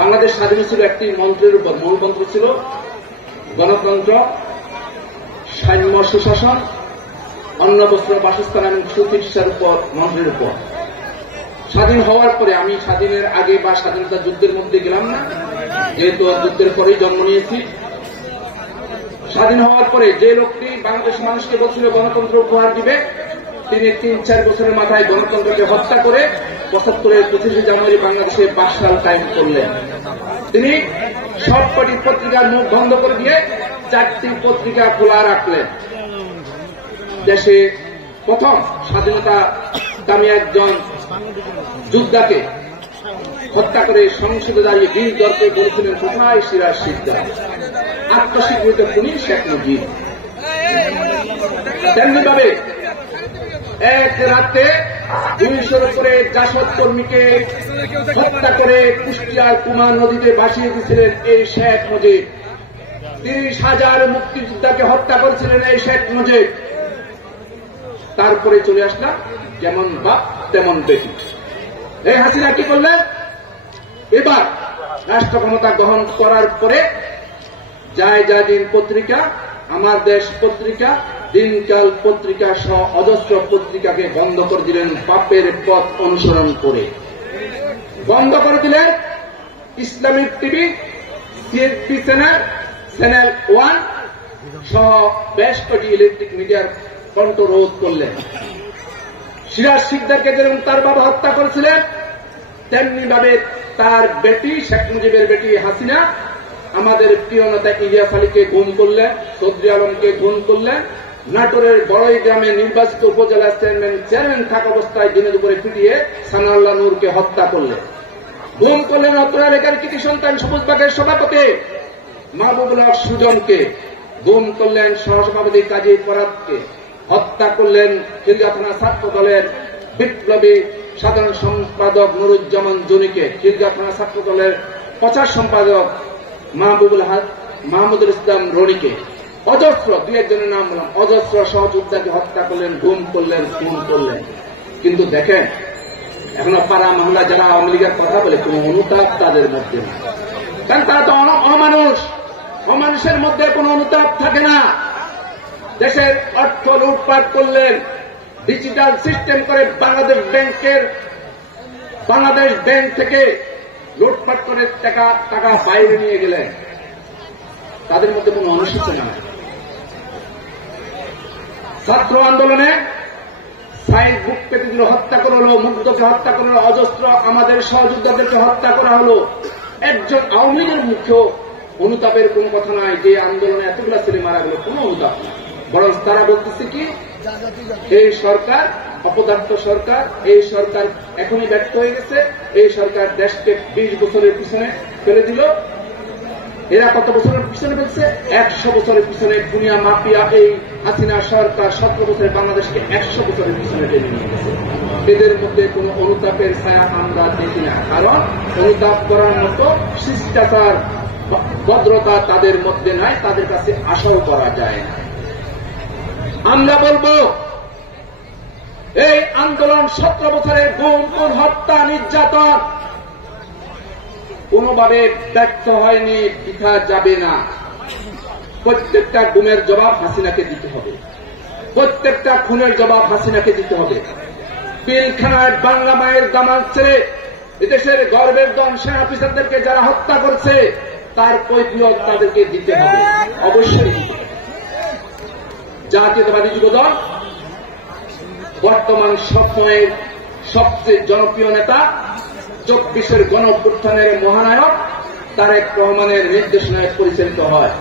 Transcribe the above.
বাংলাদেশ স্বাধীন ছিল একটি মন্ত্রের উপর, মূল মন্ত্র ছিল গণতন্ত্র, সাম্য সুশাসন, অন্ন বস্ত্র বাসস্থান এবং সুচিকিৎসার উপর, মন্ত্রের উপর। স্বাধীন হওয়ার পরে, আমি স্বাধীনের আগে বা স্বাধীনতা যুদ্ধের মধ্যে গেলাম না, যেহেতু যুদ্ধের পরেই জন্ম নিয়েছি। স্বাধীন হওয়ার পরে যে লোকটি বাংলাদেশ মানুষকে বলছিল গণতন্ত্র উপহার দিবে, তিনি ৩-৪ বছরের মাথায় গণতন্ত্রকে হত্যা করে ৭৫-এর ২৫শে জানুয়ারি বাংলাদেশে বাকশাল কায়েম করলেন। তিনি সবকটি পত্রিকার মুখ বন্ধ করে দিয়ে ৪টি পত্রিকা খোলা রাখলেন। দেশে প্রথম স্বাধীনতা দামী একজন যোদ্ধাকে হত্যা করে সংসদে দাঁড়িয়ে বীর দর্পে বলেছিলেন, কোথায় সিরাজ শিকদার? আত্মস্বীকৃত খুনি শেখ মুজিব। তেমনিভাবে এক রাতে ২০০-র উপরে জাসদ কর্মীকে হত্যা করে কুষ্টিয়ার কুমার নদীতে ভাসিয়ে দিয়েছিলেন এই শেখ মুজিব। ৩০,০০০ মুক্তিযোদ্ধাকে হত্যা করেছিলেন এই শেখ মুজিব। তারপরে চলে আসলাম যেমন বাপ তেমন বেটি। এই হাসিনা কি করলেন? এবার রাষ্ট্র ক্ষমতা গ্রহণ করার পরে যা দিন পত্রিকা, আমার দেশ পত্রিকা, দিনকাল পত্রিকা সহ অজস্র পত্রিকাকে বন্ধ করে দিলেন পাপের পথ অনুসরণ করে। বন্ধ করে দিলেন ইসলামিক টিভি, সিএসপি চ্যানেল 1 সহ বেশ কটি ইলেকট্রিক মিডিয়ার কণ্ঠ রোধ করলেন। সিরাজ শিকদারকে যেরকম তার বাবা হত্যা করেছিলেন, তেমনি ভাবে তার বেটি শেখ মুজিবের বেটি হাসিনা আমাদের প্রিয় নেতা ইলিয়াস আলীকে গুম করলেন, চৌধুরী আলমকে গুম করলেন। নাটোরের বড়ই গ্রামে নির্বাচিত উপজেলা চেয়ারম্যান থাকা অবস্থায় দিনের উপরে পিটিয়ে সানাউল্লাহ নূরকে হত্যা করলেন। গুম করলেন অত্র এলাকার কৃতি সন্তান সবুজবাগের সভাপতি মাহবুবুল হক সুজনকে। গুম করলেন সহসভাপতি কাজী ফরাদকে। হত্যা করলেন খিলগাঁও থানা ছাত্র দলের বিপ্লবী সাধারণ সম্পাদক নুরুজ্জামান জনিকে, খিলগাঁও থানা ছাত্র দলের প্রচার সম্পাদক মাহমুদুল ইসলাম রনিকে। অজস্র, ২-১ নাম বললাম, অজস্র সহযোদ্ধাকে হত্যা করলেন, গুম করলেন, খুন করলেন। কিন্তু দেখেন, এখনো পাড়া মহল্লা যারা আওয়ামী লীগের কথা বলে কোন অনুতাপ তাদের মধ্যে না, কারণ তারা তো অমানুষ। অমানুষের মধ্যে কোন অনুতাপ থাকে না। দেশের অর্থ লুটপাট করলেন, ডিজিটাল সিস্টেম করে বাংলাদেশ ব্যাংক থেকে লুটপাট করে টাকা বাইরে নিয়ে গেলেন। তাদের মধ্যে কোন অনুশোচনা নাই। ছাত্র আন্দোলনে সাইদ বুক পেতে দিল, হত্যা করা হলো, মুগ্ধকে হত্যা করা হলো, অজস্র আমাদের সহযোদ্ধাদেরকে হত্যা করা হলো। একজন আওয়ামী লীগের মুখ্য অনুতাপের কোন কথা নাই যে আন্দোলনে এতগুলা ছেলে মারা গেল, কোন অনুতাপ নাই। বরং তারা বলতেছে কি, এই সরকার অপদার্থ সরকার, এই সরকার এখনই ব্যর্থ হয়ে গেছে, এই সরকার দেশকে ২০ বছরের পিছনে ফেলে দিল। এরা কত বছরের পিছনে ফেলছে? ১০০ বছরের পিছনে। দুনিয়া মাফিয়া এই হাসিনা সরকার ১৭ বছরে বাংলাদেশকে ১০০ বছরের পিছনে টেনে নিয়ে গেছে। এদের মধ্যে কোন অনুতাপের ছায়া আমরা দেখি না, কারণ অনুতাপ করার মতো শিষ্টাচার ভদ্রতা তাদের মধ্যে নাই, তাদের কাছে আশাও করা যায় না। আমরা বলবো, এই আন্দোলন ১৭ বছরের গুম, হত্যা, নির্যাতন কোনোভাবে ব্যর্থ হয়নি, বৃথা যাবে না। প্রত্যেকটা গুমের জবাব হাসিনাকে দিতে হবে, প্রত্যেকটা খুনের জবাব হাসিনাকে দিতে হবে। পিলখানায় বাংলা মায়ের দামাল ছেড়ে এদেশের গর্বের দম সেনা অফিসারদেরকে যারা হত্যা করছে, তার কৈফিয়ত তাদেরকে দিতে হবে, অবশ্যই। জাতীয়তাবাদী যুবদল বর্তমান সময়ের সবচেয়ে জনপ্রিয় নেতা, ২৪-এর গণঅভ্যুত্থানের মহানায়ক তারেক রহমানের নির্দেশনায় পরিচালিত হয়।